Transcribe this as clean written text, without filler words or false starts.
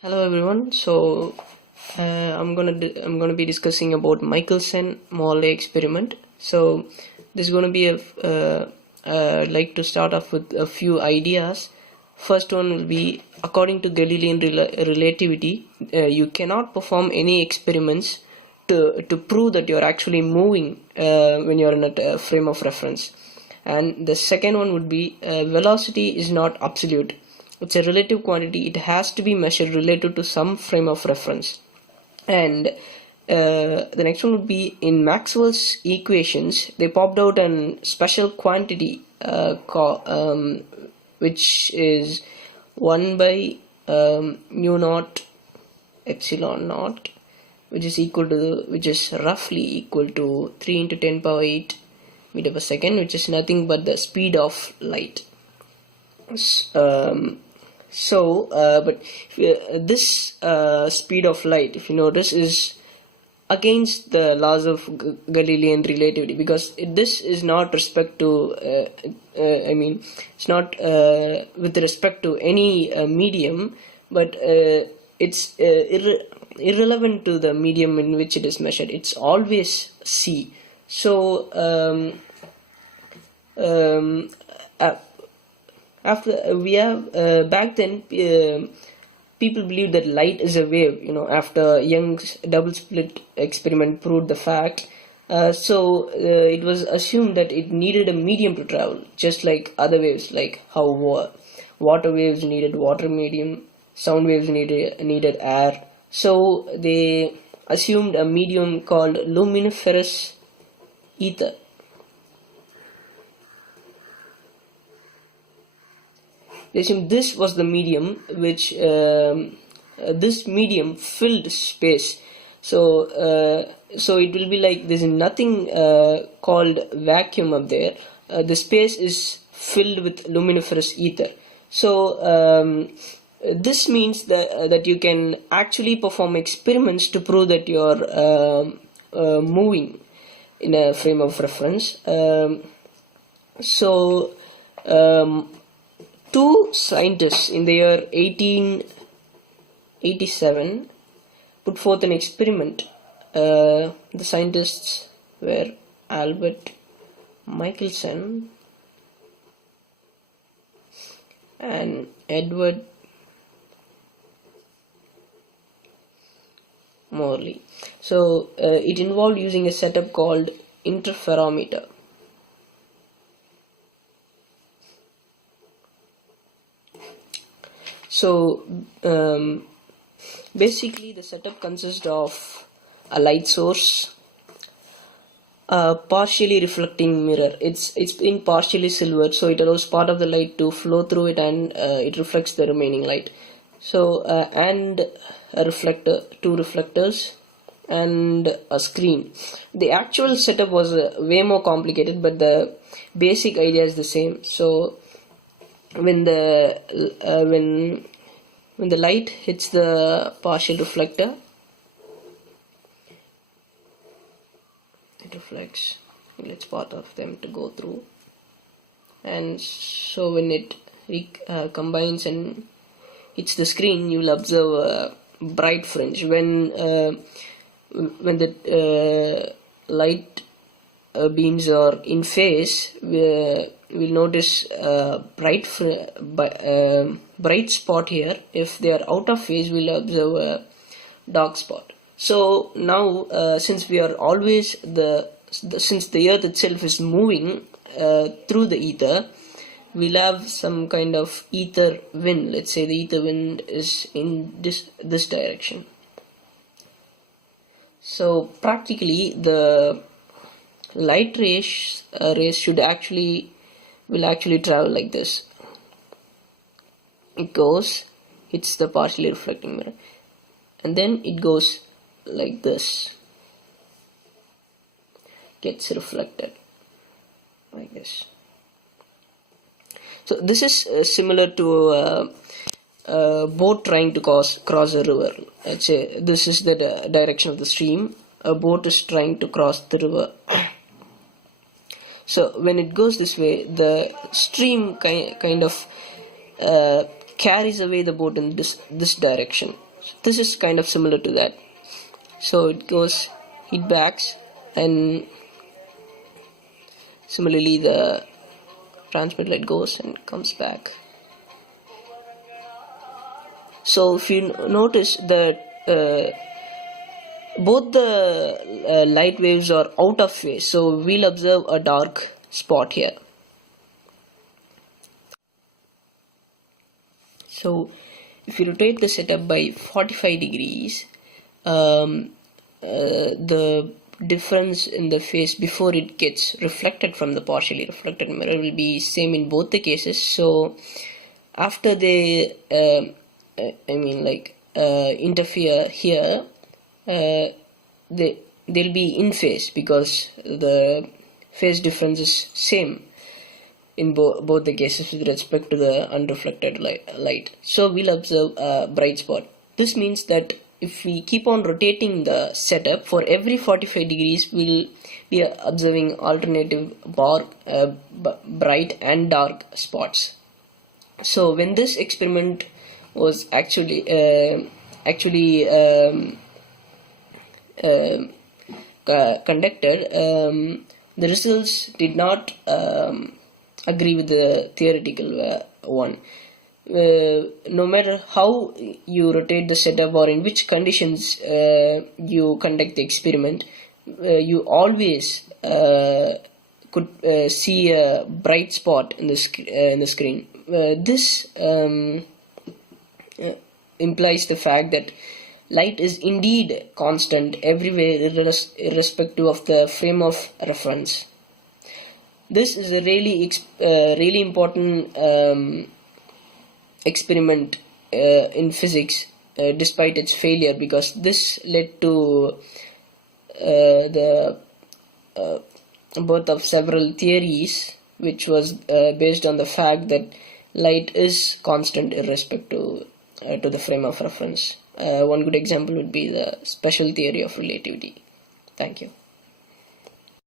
Hello everyone. I'm gonna be discussing about Michelson-Morley experiment. So this is gonna be I'd like to start off with a few ideas. First one will be, according to Galilean relativity, you cannot perform any experiments to prove that you're actually moving when you're in a frame of reference. And the second one would be, velocity is not absolute. It's a relative quantity. It has to be measured relative to some frame of reference. And the next one would be, in Maxwell's equations, they popped out a special quantity which is 1 by mu naught epsilon naught, which is roughly equal to 3 into 10 power 8 meter per second, which is nothing but the speed of light. But this speed of light, if you notice, is against the laws of Galilean relativity, because this is not respect to it's not with respect to any medium, but it's irrelevant to the medium in which it is measured. It's always c. So after we have back then, people believed that light is a wave. After Young's double slit experiment proved the fact, so it was assumed that it needed a medium to travel, just like other waves, like how water waves needed water medium, sound waves needed air. So they assumed a medium called luminiferous ether. They assumed this was the medium which this medium filled space. So it will be like there's nothing called vacuum up there. The space is filled with luminiferous ether. So this means that you can actually perform experiments to prove that you're moving in a frame of reference. Two scientists in the year 1887 put forth an experiment. The scientists were Albert Michelson and Edward Morley. So it involved using a setup called interferometer. So basically the setup consists of a light source, a partially reflecting mirror. It's in partially silvered, so it allows part of the light to flow through it, and it reflects the remaining light. So and a reflector, two reflectors, and a screen. The actual setup was way more complicated, but the basic idea is the same. So when the light hits the partial reflector, it reflects. Let's part of them to go through, and so when it combines and hits the screen, you will observe a bright fringe. When the light beams are in phase, we'll notice a bright spot here. If they are out of phase, we'll observe a dark spot. So now, since we are always since the earth itself is moving through the ether, we'll have some kind of ether wind. Let's say the ether wind is in this direction. So practically the light rays will actually travel like this. It goes, hits the partially reflecting mirror, and then it goes like this, gets reflected like this. So this is similar to a boat trying to cross a river. Let's say this is the direction of the stream. A boat is trying to cross the river. So when it goes this way, the stream kind of carries away the boat in this direction. This is kind of similar to that. So it goes heat backs, and similarly the transmit light goes and comes back. So if you notice that both the light waves are out of phase, so we'll observe a dark spot here. So if you rotate the setup by 45 degrees, the difference in the phase before it gets reflected from the partially reflected mirror will be same in both the cases. So after they interfere here, they'll be in phase because the phase difference is same in both the cases with respect to the unreflected light. So we'll observe a bright spot. This means that if we keep on rotating the setup, for every 45 degrees we'll be observing alternative bright and dark spots. So when this experiment was actually conducted, the results did not agree with the theoretical one. No matter how you rotate the setup or in which conditions you conduct the experiment, you always could see a bright spot in the screen. This implies the fact that light is indeed constant everywhere, irrespective of the frame of reference. This is a really important experiment in physics, despite its failure, because this led to the birth of several theories, which was based on the fact that light is constant irrespective to the frame of reference. One good example would be the special theory of relativity. Thank you.